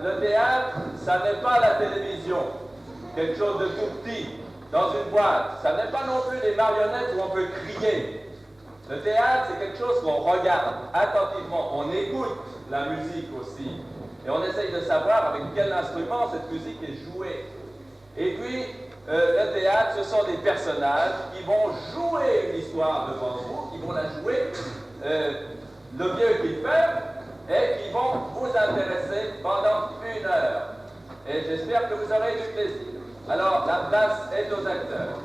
Le théâtre, ça n'est pas la télévision, quelque chose de tout petit, dans une boîte. Ça n'est pas non plus des marionnettes où on peut crier. Le théâtre, c'est quelque chose qu'on regarde attentivement, on écoute la musique aussi. Et on essaye de savoir avec quel instrument cette musique est jouée. Et puis, le théâtre, ce sont des personnages qui vont jouer une histoire devant vous, qui vont la jouer le mieux qu'ils peuvent, et qui vont vous intéresser pendant 1 heure. Et j'espère que vous aurez du plaisir. Alors, la place est aux acteurs.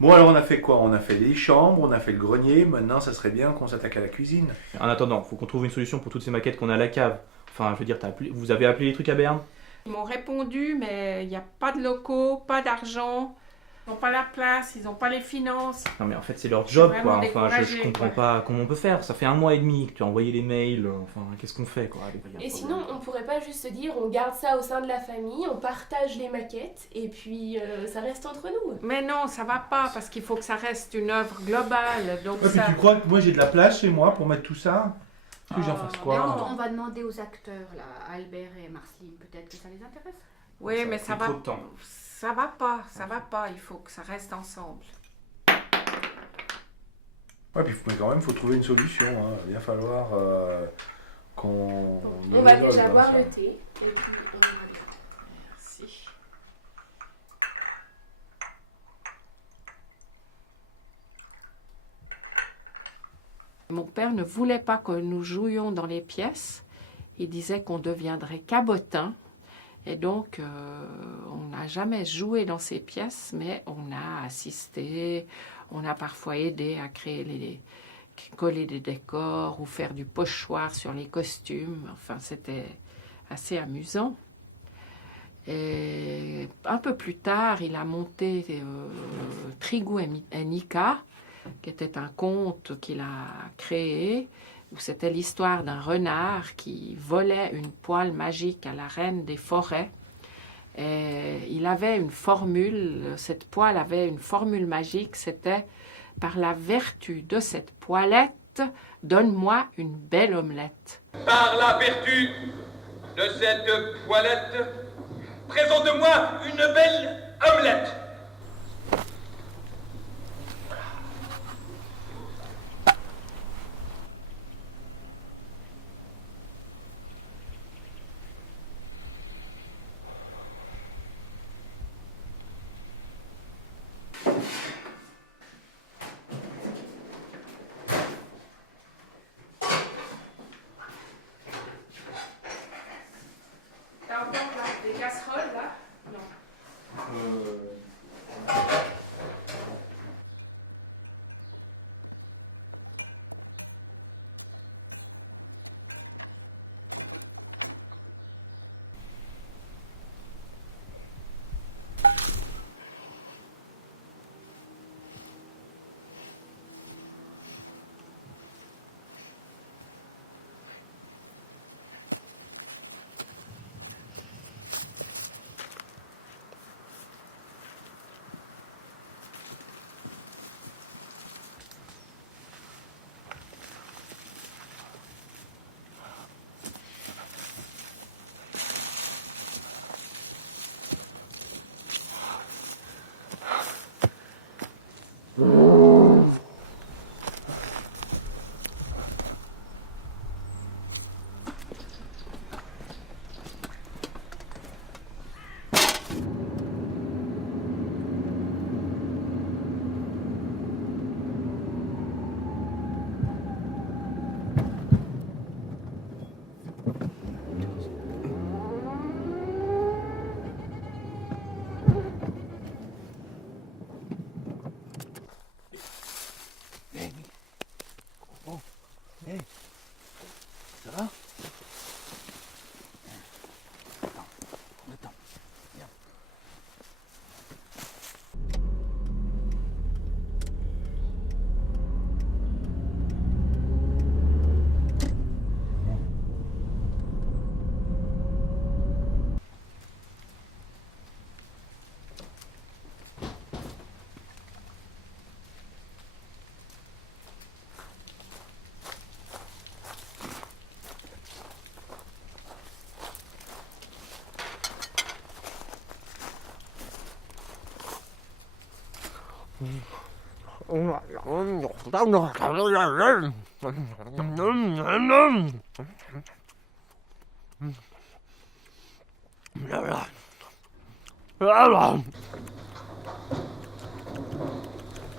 Bon, alors on a fait quoi? On a fait les chambres, on a fait le grenier, maintenant ça serait bien qu'on s'attaque à la cuisine. En attendant, faut qu'on trouve une solution pour toutes ces maquettes qu'on a à la cave. Enfin, je veux dire, vous avez appelé les trucs à Berne? Ils m'ont répondu, mais il n'y a pas de locaux, pas d'argent, ils n'ont pas la place, ils n'ont pas les finances. Non mais en fait c'est leur job suis quoi, vraiment enfin je découragée, comprends ouais. pas comment on peut faire, ça fait 1 mois et demi que tu as envoyé les mails, enfin qu'est-ce qu'on fait quoi? Et sinon, on pourrait pas juste se dire on garde ça au sein de la famille, on partage les maquettes et puis ça reste entre nous. Mais non, ça va pas, parce qu'il faut que ça reste une œuvre globale. Donc Ouais, puis ça... tu crois que moi j'ai de la place chez moi pour mettre tout ça? Que j'en fasse Mais quoi? on va demander aux acteurs, là, Albert et Marceline, peut-être que ça les intéresse. Oui, mais ça va... trop de temps. Ça va pas, il faut que ça reste ensemble. Ouais, puis quand même, faut trouver une solution. Hein. Il va falloir qu'on. On va résolve, déjà hein, boire ça. le thé et puis on va Merci. Mon père ne voulait pas que nous jouions dans les pièces. Il disait qu'on deviendrait cabotin. Et donc, on n'a jamais joué dans ces pièces, mais on a assisté, on a parfois aidé à créer coller des décors ou faire du pochoir sur les costumes. Enfin, c'était assez amusant. Et un peu plus tard, il a monté Trigou et Nika, qui était un conte qu'il a créé, où c'était l'histoire d'un renard qui volait une poêle magique à la reine des forêts. Et il avait une formule, cette poêle avait une formule magique, c'était « Par la vertu de cette poêlette, donne-moi une belle omelette ». Par la vertu de cette poêlette, présente-moi une belle omelette. T'as encore des casseroles là? Non.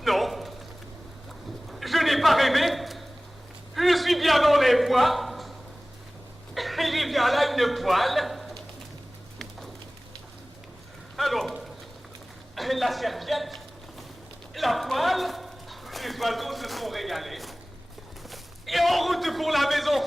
Non, je n'ai pas rêvé. Je suis bien dans les bois. Il y a bien là une poêle. Alors, la serviette, la poêle, les oiseaux se sont régalés. Et en route pour la maison.